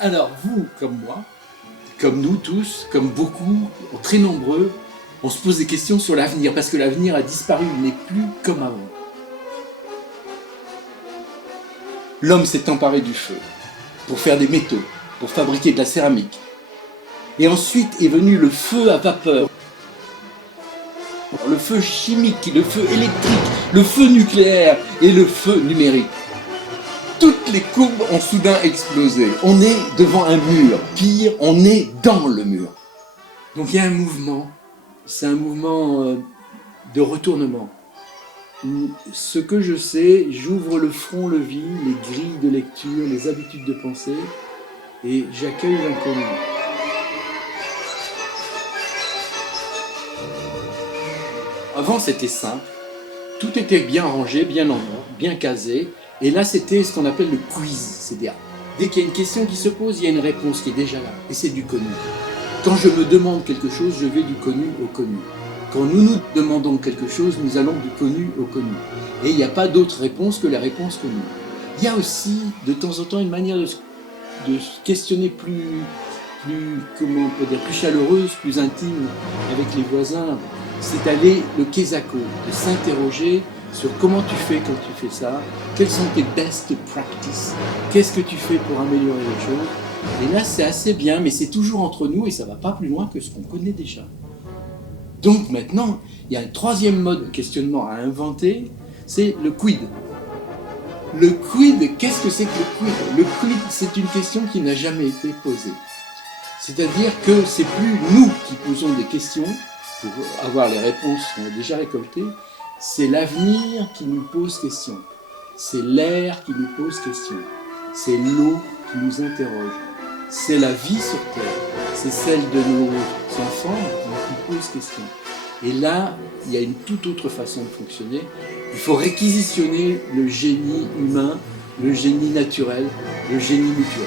Alors vous, comme moi, comme nous tous, comme beaucoup, très nombreux, on se pose des questions sur l'avenir, parce que l'avenir a disparu, il n'est plus comme avant. L'homme s'est emparé du feu pour faire des métaux, pour fabriquer de la céramique. Et ensuite est venu le feu à vapeur, le feu chimique, le feu électrique, le feu nucléaire et le feu numérique. Toutes les courbes ont soudain explosé. On est devant un mur. Pire, on est dans le mur. Donc il y a un mouvement. C'est un mouvement de retournement. Ce que je sais, j'ouvre le front-levis, les grilles de lecture, les habitudes de pensée, et j'accueille l'inconnu. Avant, c'était simple. Tout était bien rangé, bien en ordre, bien casé. Et là, c'était ce qu'on appelle le quiz. C'est-à-dire, dès qu'il y a une question qui se pose, il y a une réponse qui est déjà là. Et c'est du connu. Quand je me demande quelque chose, je vais du connu au connu. Quand nous nous demandons quelque chose, nous allons du connu au connu. Et il n'y a pas d'autre réponse que la réponse connue. Il y a aussi, de temps en temps, une manière de se questionner plus chaleureuse, plus intime avec les voisins. C'est d'aller le quesaco, de s'interroger sur comment tu fais quand tu fais ça, quelles sont tes best practices, qu'est-ce que tu fais pour améliorer les choses. Et là, c'est assez bien, mais c'est toujours entre nous et ça ne va pas plus loin que ce qu'on connaît déjà. Donc maintenant, il y a un troisième mode de questionnement à inventer, c'est le quid. Le quid, qu'est-ce que c'est que le quid? Le quid, c'est une question qui n'a jamais été posée. C'est-à-dire que c'est plus nous qui posons des questions pour avoir les réponses qu'on a déjà récoltées, c'est l'avenir qui nous pose question. C'est l'air qui nous pose question. C'est l'eau qui nous interroge. C'est la vie sur Terre. C'est celle de nos enfants qui pose question. Et là, il y a une toute autre façon de fonctionner. Il faut réquisitionner le génie humain, le génie naturel, le génie mutuel.